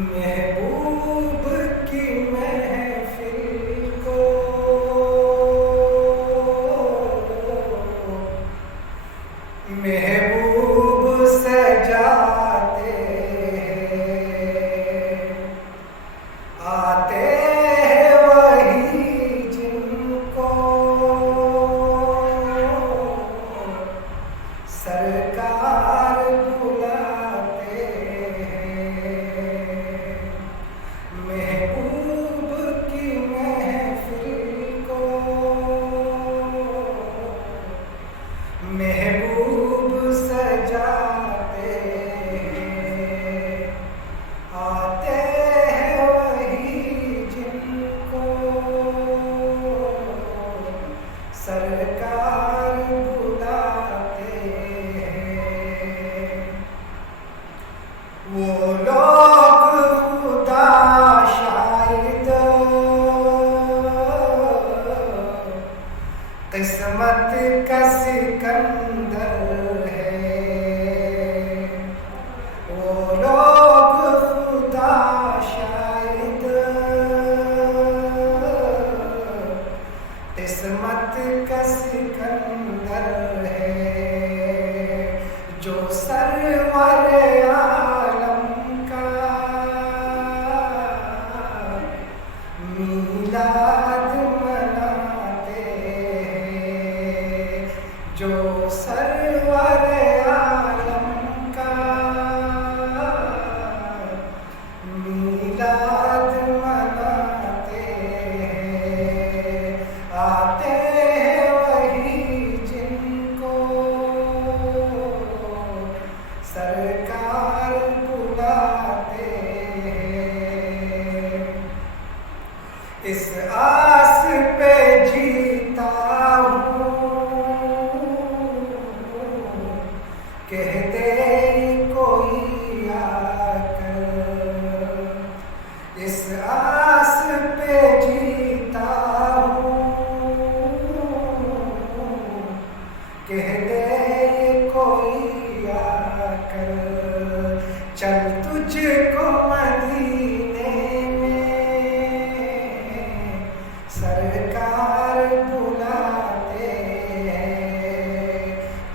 महबूब की महफिल को महबूब सजाते हैं, आते हैं वही जिनको सरकार बुलाते हैं। महबूब की महफिल को महबूब सजाते हैं, आते हैं वही जिनको सरकार बुलाते हैं। वो लोग खुदा शायद किस्मत का सिकंदर है। वो लोग खुदा शायद किस्मत का सिकंदर है, जो सरवर आलम का मीलाद मनाते हैं, जो सरवर आलम का मीलाद मनाते हैं, आते हैं वही जिनको सरकार बुलाते हैं। इस आस पे जीता हूँ, कह दे कोई आकर। इस आस पे जीता हूँ, कह दे कोई आकर। चल तुझको मदीने सरकार बुलाते हैं।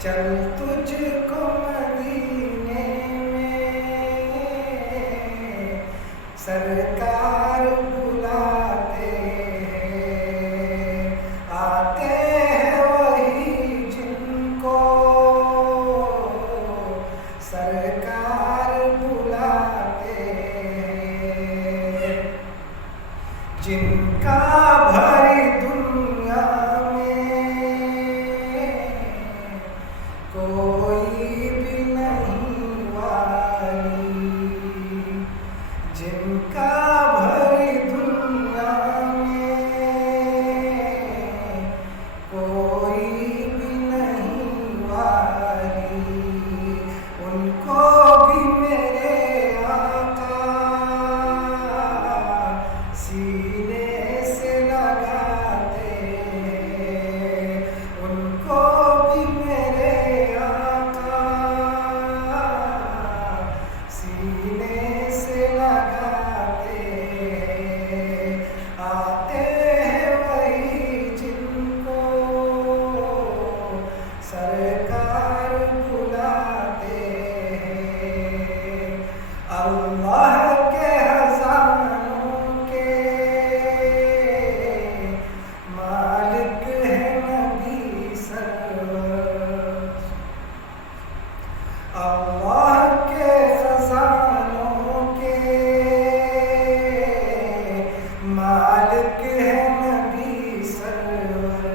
चल तुझको मदीने में सरकार बुलाते हैं, आते हैं वही जिनको सरकार बुलाते हैं। जिनका भरी दुनिया में कोई भी नहीं वाली, जिनका भरी दुनिया में कोई भी नहीं वाली, उनको भी मेरे आका सीने से लगाते हैं, उनको भी मेरे आका सीने से लगाते हैं, आते हैं वही जिनको सरकार बुलाते हैं। अल्लाह के खजानों के मालिक है नबी सरवर। अल्लाह के खजानों के मालिक है नबी सरवर।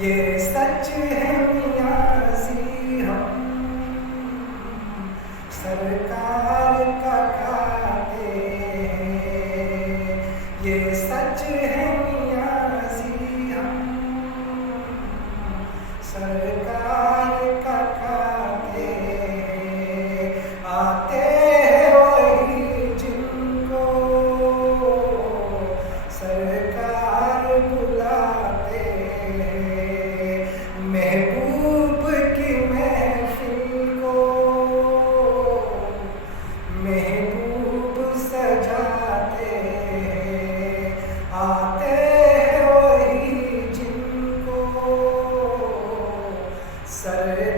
ये सच है नियाज़ी हम सरकार का खाते हैं। ये सच है नियाज़ी हम सरकार का खाते हैं, आते हैं वही जिनको सरकार